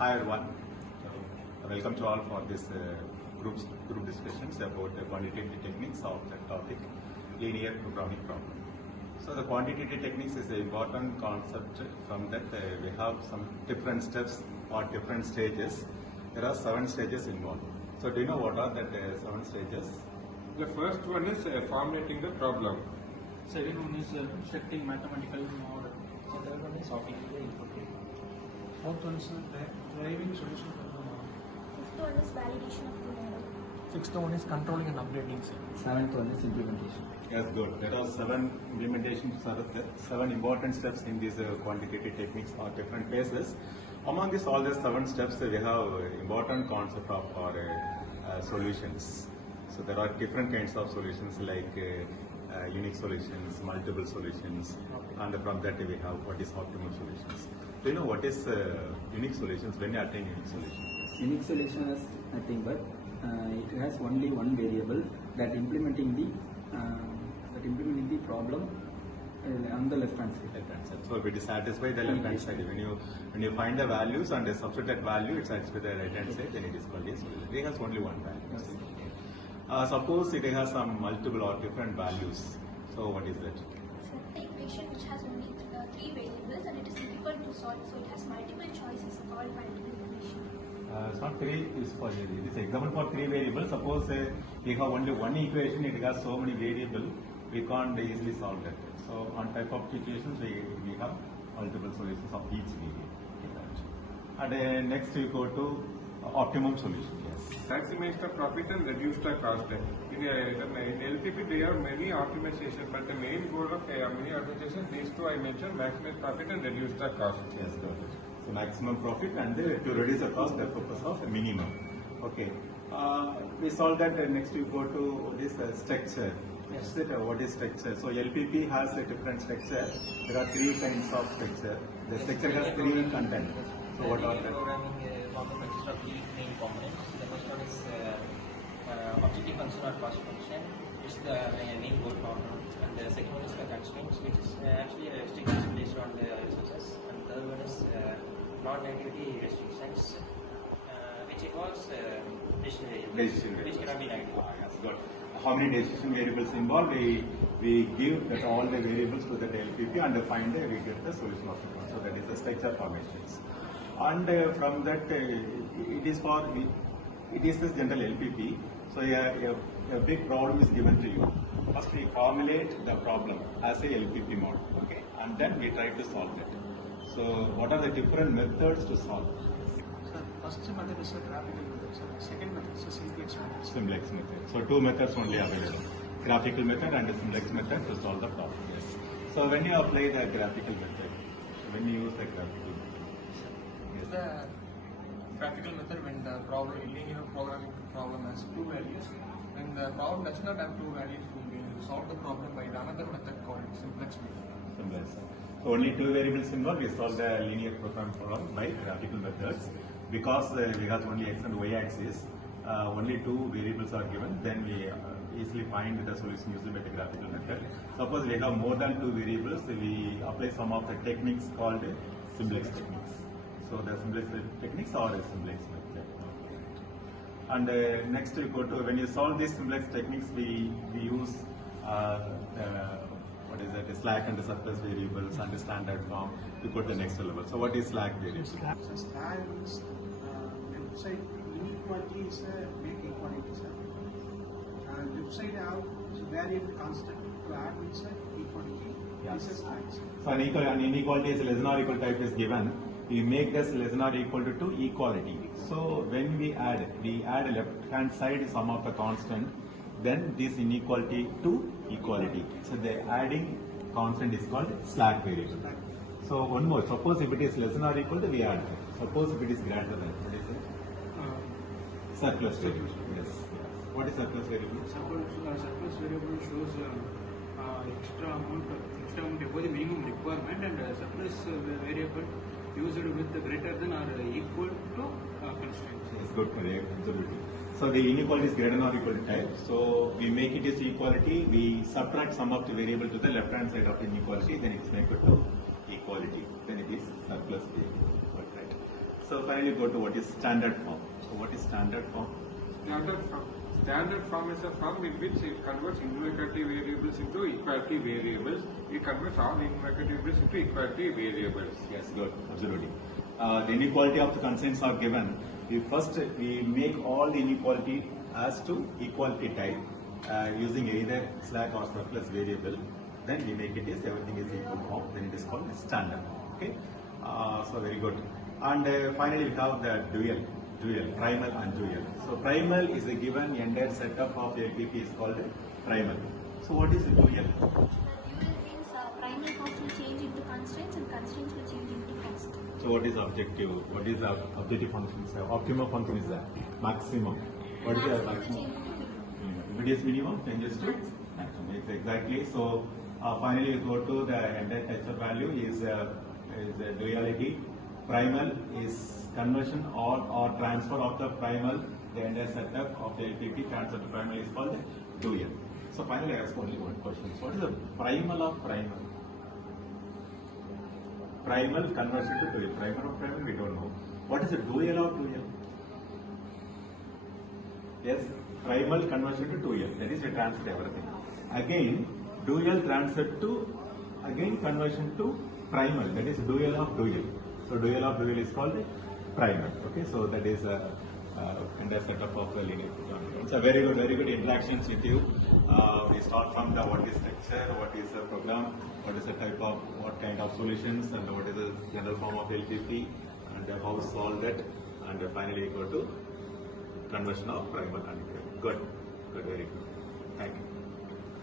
Hi everyone. Welcome to all for this group discussions about the quantitative techniques of the topic linear programming problem. So the quantitative techniques is an important concept. From that we have some different steps or different stages. There are 7 stages involved. So do you know what are that 7 stages? The first one is formulating the problem. Second one is constructing mathematical model. So third one is obtaining the input data. Fourth one is deriving solution from the model. Fifth one is validation of the model. Sixth one is controlling and updating. Seventh one is implementation. Yes, good. There are 7 implementations, 7 important steps in these quantitative techniques or different phases. Among these, all these 7 steps, we have important concept of our solutions. So there are different kinds of solutions like unique solutions, multiple solutions, and from that we have what is optimal solutions. Do you know what is unique solutions? When you attain unique solutions? Unique solution is nothing but it has only one variable that implementing the problem on the left hand side. So if it is satisfied the left hand side, when you find the values and substitute that value, it satisfies the right hand side, then it is called a solution. It has only one value. Yes. Suppose it has some multiple or different values. So what is that? So the equation which has only 3 variables and it is difficult to solve, so it has multiple choices called multiple equation. It's not 3, it's for it is example for 3 variables. Suppose we have only one equation, it has so many variables, we can't easily solve that. So on type of situations we have multiple solutions of each variable. And next we go to optimum solution. Yes. Maximize the profit and reduce the cost. In LTP, they have many optimization, but the main goal of many optimization, these two I mentioned, maximize profit and reduce the cost. Yes, got it. So maximum profit and to reduce the cost, the purpose of minimum. Okay. We solve that. Next we go to this structure. Yes. What is structure? So LPP has a different structure. There are 3 kinds of structure. The structure has 3 content. So what are the programming problem consists of 3 main components. The first one is objective function or cost function, which is the main goal problem. And the second one is the constraints, which is actually restrictions based on the resources. And the third one is non-negativity restrictions, which involves decision variables, which cannot be negative. Yes, good. How many decision variables involved? We give that all the variables to the LPP and find we get the solution of the problem. So that is the structure formations. And from that it is this general LPP. So a big problem is given to you. First we formulate the problem as a LPP model, okay, and then we try to solve it. So what are the different methods to solve? Sir, first method is a graphical method. Sir. Second method is a simplex method. Simplex method. So 2 methods only available. Graphical method and the simplex method to solve the problem. Yes. So when you apply the graphical method, when you use the graphical method? Yes. The graphical method when the linear programming problem has 2 values. When the problem does not have 2 values, we will solve the problem by another method called simplex method. Simplex. So only 2 variables involved, we solve the linear program problem by graphical methods. Because we have only x and y axis, only 2 variables are given, then we easily find the solution using the graphical method. Suppose we have more than 2 variables, we apply some of the techniques called simplex techniques. So the simplex techniques or a simplex method. And next we go to, when you solve these simplex techniques, we use what is that, slack and the surplus variables and the standard form to go to the next level. So what is slack variable? Slack means website inequality is a big equality, sir. Website have variable constant to add means equality. Yes. This is slack. So an inequality is less than or equal type is given. We make this less than or equal to equality. So when we add left hand side sum of the constant, then this inequality to equality. So the adding constant is called slack variable. So one more, suppose if it is less than or equal to, we add. Suppose if it is greater than, what is it? Surplus variable. Yes. What is surplus variable? Surplus variable shows extra amount above the minimum requirement, and surplus variable used with greater than or equal to constraints. Yes, good, correct, absolutely. So the inequality is greater than or equal to type. So we make it as equality, we subtract some of the variable to the left hand side of inequality, then it's made to equality. Then it is surplus variable. Right. So finally go to what is standard form. So what is standard form? Standard form is a form in which it converts inequality variables into equality variables. It converts all inequality variables into equality variables. Yes, good, absolutely. The inequality of the constraints are given. We make all the inequality as to equality type using either slack or surplus variable. Then we make it as everything is equal form. Then it is called standard. Okay. So very good. And finally we have the dual, primal and dual. So primal is a given entire setup of LPP is called primal. So what is a dual? Dual means primal cost will change into constraints and constraints will change into cost. So what is objective? What is the objective function? So optimum function is the maximum. What is the Maximum will maximum? change into minimum. Immediate minimum changes to maximum. It's exactly. So finally we go to the entire tensor value is a duality. Primal is conversion or transfer of the primal. The entire setup of the LPP transfer to primal is called dual. So finally I ask only one question. So what is the primal of primal? Primal conversion to dual. Primal of primal we don't know. What is the dual of dual? Yes, primal conversion to dual. That is we transfer everything. Again, dual transfer to conversion to primal. That is dual of dual. So dual of dual is called primal. Okay, so that is a entire setup of the linear geometry. It's a very good interactions with you. We start from the what is structure, what is the program, what is the type of, what kind of solutions, and what is the general form of LPP, and how to solve that, and finally we go to conversion of primal and dual. Good, very good. Thank you.